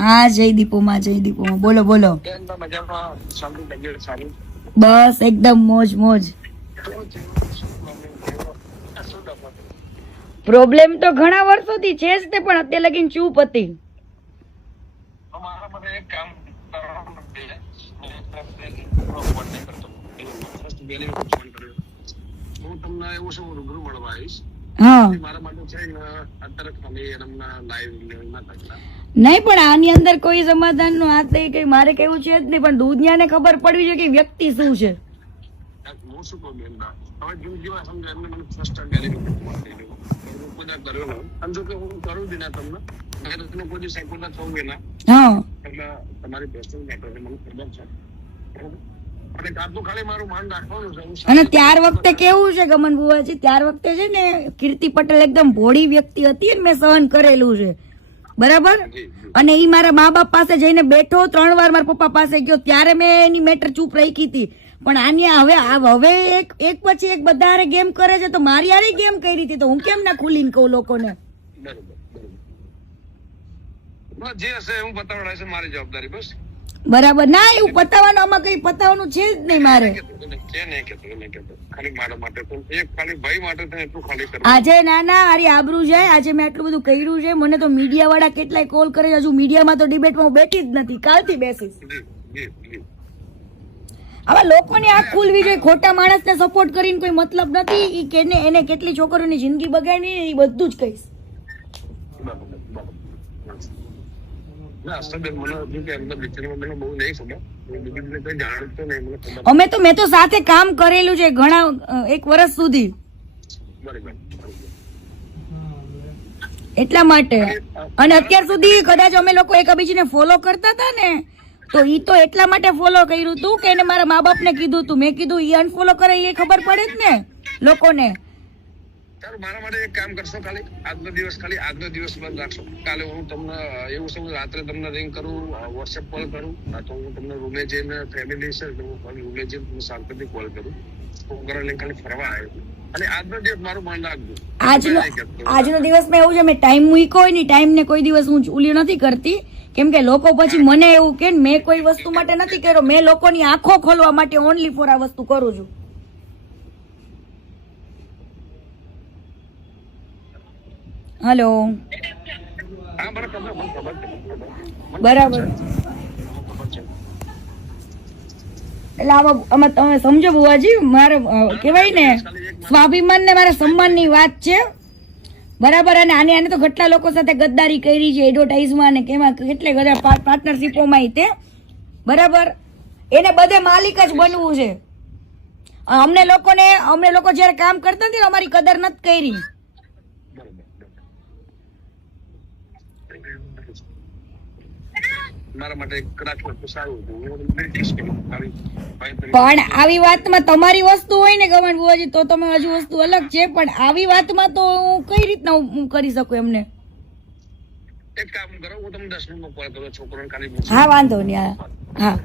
હા જયદીપોમાં બોલો બોલો. બસ એકદમ મોજ મોજ. પ્રોબ્લેમ તો ઘણા વર્ષોથી છે જ તે, પણ અત્યારે લગીને ચૂપ હતી. નહીં પણ આની અંદર કોઈ સમાધાન નું આ કઈ મારે કેવું છે જ નહીં, પણ દુનિયાને ખબર પડવી જોઈએ કે વ્યક્તિ શું છે. અને ત્યાર વખતે કેવું છે ગમન બુવાજી, ત્યાર વખતે છે ને કીર્તિ પટેલ એકદમ ભોળી વ્યક્તિ હતી, મેં સહન કરેલું છે બરાબર. અને ઈ મારા મા બાપ પાસે જઈને બેઠો, 3 વાર મારા પપ્પા પાસે ગયો, ત્યારે મેં એની મેટર ચૂપ રાખી હતી. પણ આની હવે એક પછી એક બધા ગેમ કરે છે, તો મારી હારે ગેમ કરી હતી, તો હું કેમ ના ખુલીને કહું લોકોને. બરાબર ના, એવું પતાવવાનું આમાં કઈ પતાવવાનું છે જ નહીં મારે. આજે નાના મારી આબરૂ જાય, આજે મેં આટલું બધું કર્યું છે, મને તો મીડિયા વાળા કેટલાય કોલ કરે, હજુ મીડિયામાં તો ડિબેટમાં હું બેઠી જ નથી, કાલથી બેસીશ. આવા લોકોને આંખ ખુલવી જોઈએ, ખોટા માણસને સપોર્ટ કરીને કોઈ મતલબ નથી. એને કેટલી છોકરીઓની જિંદગી બગાડી એ બધું જ કહીશ. મેં તો સાથે કામ કરેલું છે ઘણા 1 વર્ષ સુધી, એટલા માટે. અને અત્યાર સુધી કદાચ અમે લોકો એકબીજાને ફોલો કરતા હતા ને, તો ઈ તો એટલા માટે ફોલો કર્યું હતું કે એને મારા મા બાપ ને કીધું હતું. મેં કીધું ઈ અનફોલો કરે એ ખબર પડે જ ને લોકોને. મારા માટે એક કામ કરશો, ખાલી આજનો દિવસ બંધ રાખશો. કાલે હું તમને એવું સમજ રાત્રે તમને રિંગ કરું, વોટ્સએપ કોલ કરું, તો હું તમને રૂમે જઈને ફેમિલી છે રૂમે જઈને શાંતિથી કોલ કરું. હું ઘરે લઈને ખાલી ફરવા આવ્યો, અને આજનો દિવસ મારું માન રાખજો. આજનો દિવસમાં એવું છે, મેં ટાઈમ મૂક્યો હોય ને, ટાઈમ ને કોઈ દિવસ હું ઉલ્યો નથી કરતી, કેમ કે લોકો પછી મને એવું કે મેં કોઈ વસ્તુ માટે નથી કર્યો, મેં લોકોની આંખો ખોલવા માટે ઓનલી ફોર આ વસ્તુ કરું છું. હેલો, બરાબર. એટલે આમાં તમે સમજો બુવાજી, મારે કેવાય ને સ્વાભિમાન ને મારા સન્માન ની વાત છે બરાબર. અને આને તો કેટલા લોકો સાથે ગદ્દારી કરી છે, એડવર્ટાઇઝમાં ને કેમાં કેટલે બધા પાર્ટનરશિપોમાં તે બરાબર. એને બધે માલિક જ બનવું છે. અમને લોકો જયારે કામ કરતા નથી અમારી કદર નથી કરી. પણ આવી વાતમાં તમારી વસ્તુ હોય ને ગમન બુવાજી, તો તમે હજુ વસ્તુ અલગ છે, પણ આવી વાતમાં તો હું કઈ રીતના હું કરી શકું એમને. એક કામ કરો, હું તમને 10 મિનિટમાં કોલ કરું, છોકરોને ખાલી. હા વાંધો નહીં. હા